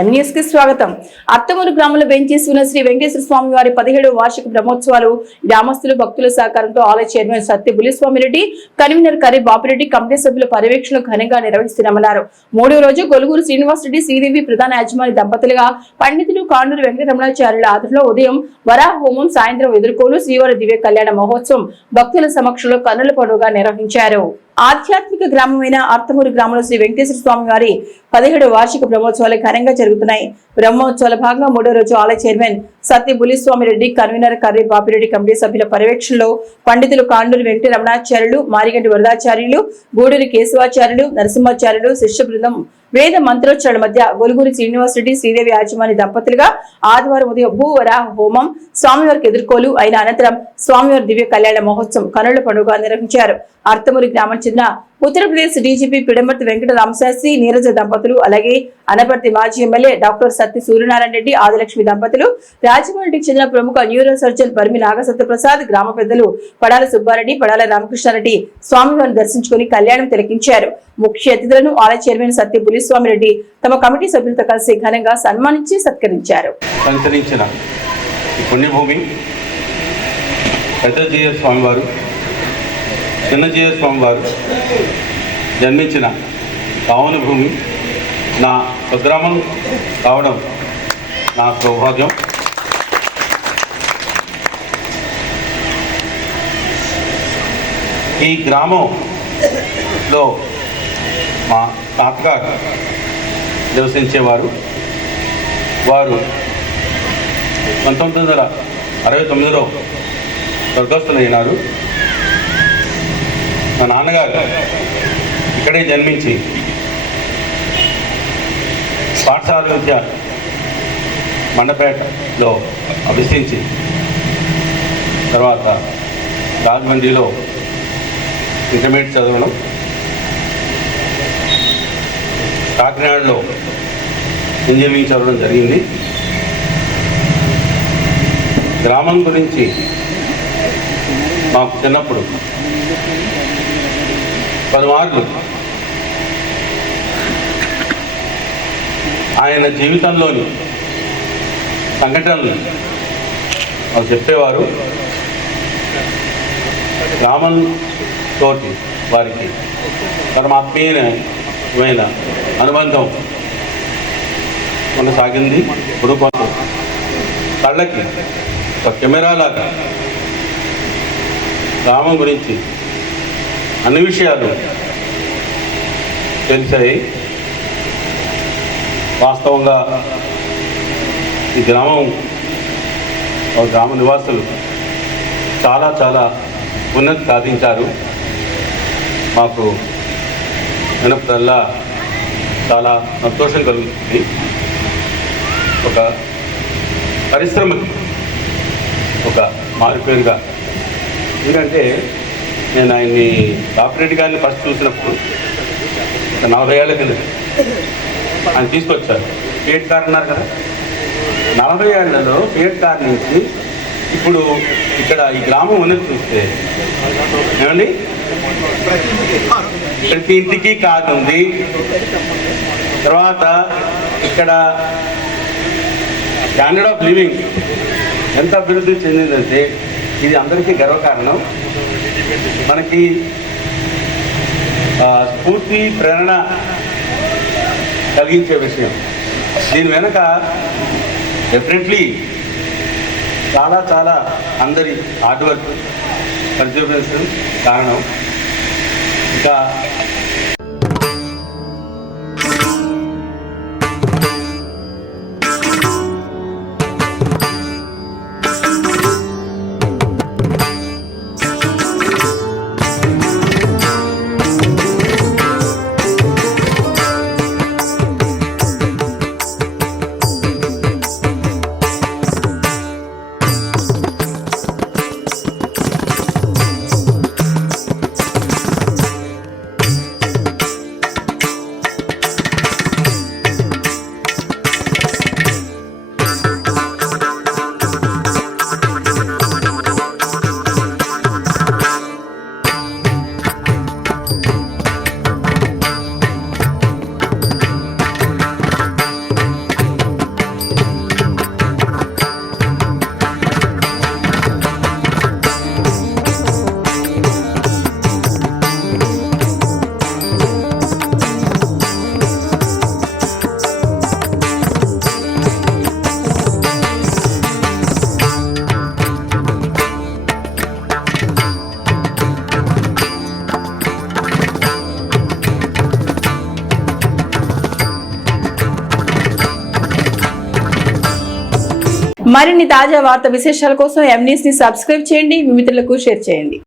M News కి స్వాగతం. అత్తమూరు గ్రామంలో వెంచేసి ఉన్న శ్రీ వెంకటేశ్వర స్వామి వారి 17వ వార్షిక బ్రహ్మోత్సవాలు గ్రామస్తులు భక్తుల సహకారంతో ఆలయ chairman Satya Buliswamy Reddy, convener Karri Bapireddy committee సభ్యుల పర్యవేక్షణలో ఘనంగా నిర్వహిస్తున్నామన్నారు. మూడవ రోజు గొలుగురు శ్రీనివాస్ రెడ్డి శ్రీదేవి ప్రధాన యజమాని దంపతులుగా పండితులు కాండూరు వెంకటరమణాచార్యుల ఆధ్వర్యంలో ఉదయం వరాహ హోమం, సాయంత్రం ఎదుర్కోలు శ్రీవారి దివ్య కళ్యాణ మహోత్సవం భక్తుల సమక్షంలో కన్నుల పండుగ నిర్వహించారు. ఆధ్యాత్మిక గ్రామమైన అత్తమూరు గ్రామంలో శ్రీ వెంకటేశ్వర స్వామి వారి 17వ వార్షిక బ్రహ్మోత్సవాలు ఘనంగా జరుగుతున్నాయి. బ్రహ్మోత్సవాల భాగంగా మూడో రోజు ఆలయ chairman Satya Buliswamy Reddy, convener Karri Bapireddy committee సభ్యుల పర్యవేక్షణలో పండితులు కాండూరు వెంకటరమణాచార్యులు, మారిగంటి వరదాచార్యులు, గూడూరి కేశవాచార్యులు, నరసింహాచార్యులు శిష్య బృందం వేద మంత్రోచ్చారణ మధ్య గొలుగురి శ్రీనివాస్ రెడ్డి శ్రీదేవి యాజమాని దంపతులుగా ఆదివారం ఉదయం భూవరాహ హోమం, స్వామివారికి ఎదుర్కోలు అయిన అనంతరం స్వామివారి దివ్య కళ్యాణ మహోత్సవం కన్నుల పండుగ నిర్వహించారు. అర్తమూరి గ్రామం చెందిన ఉత్తరప్రదేశ్ డీజీపీ పిడమర్తి వెంకట రామశాస్త్రి, నీరజ దంపతులు, అలాగే అనపర్తి మాజీ ఎమ్మెల్యే డాక్టర్ సత్తి సూర్యనారాయణ రెడ్డి, ఆదిలక్ష్మి దంపతులు, రాజమండ్రికి చెందిన ప్రముఖ న్యూరో సర్జన్ పరిమి నాగసత్యప్రసాద్, గ్రామ పెద్దలు పడాల సుబ్బారెడ్డి, పడాల రామకృష్ణారెడ్డి స్వామివారిని దర్శించుకుని కళ్యాణం తిలకించారు. ముఖ్య అతిథులను ఆలయ చైర్మన్ సత్య బులిస్వామి రెడ్డి తమ కమిటీ సభ్యులతో కలిసి ఘనంగా సన్మానించి సత్కరించారు. చిన్నజీయ స్వామివారు జన్మించిన పావన భూమి నా స్వగ్రామం కావడం నా సౌభాగ్యం. ఈ గ్రామంలో మా తాతగారు నివసించేవారు. వారు 1969లో స్వర్గస్థులైనారు. మా నాన్నగారు ఇక్కడే జన్మించి పాఠశాల విద్య మండపేటలో అభ్యసించి తర్వాత రాజమండ్రిలో ఇంటర్మీడియట్ చదవడం, కాకినాడలో ఇంజనీరింగ్ చదవడం జరిగింది. గ్రామం గురించి మాకు చిన్నప్పుడు పలుమార్లు ఆయన జీవితంలోని సంఘటనలు వాళ్ళు చెప్పేవారు. గ్రామంతో వారికి పరమాత్మీయమైన అనుబంధం కొనసాగింది. ఇప్పుడు కళ్ళకి ఒక కెమెరాలాగా గ్రామం గురించి అన్ని విషయాలు తెలిసాయి. వాస్తవంగా ఈ గ్రామ నివాసులు చాలా చాలా ఉన్నతి సాధించారు. మాకు వినప్పుడల్లా చాలా సంతోషం కలుగుతుంది. ఒక పరిశ్రమకి ఒక మారిపేరుగా, ఎందుకంటే నేను ఆయన్ని బాపిరెడ్డి గారిని ఫస్ట్ చూసినప్పుడు 40 ఏళ్ళ కింద ఆయన తీసుకొచ్చారు. ఫియట్ కార్ అన్నారు కదా, 40 ఏళ్లలో ఫియట్ కార్ నుంచి ఇప్పుడు ఇక్కడ ఈ గ్రామం ఉన్నది చూస్తే ఏమండి, ప్రతి ఇంటికి కారు ఉంది. తర్వాత ఇక్కడ స్టాండర్డ్ ఆఫ్ లివింగ్ ఎంత అభివృద్ధి చెందిందంటే ఇది అందరికీ గర్వకారణం. మనకి స్ఫూర్తి, ప్రేరణ కలిగించే విషయం. దీని వెనక డెఫినెట్లీ చాలా చాలా అందరి హార్డ్ వర్క్, పర్సీవరెన్స్ కారణం. ఇంకా మరిన్ని తాజా వార్త విశేషాల కోసం M News ని సబ్స్క్రైబ్ చేయండి, మీ మిత్రులకు షేర్ చేయండి.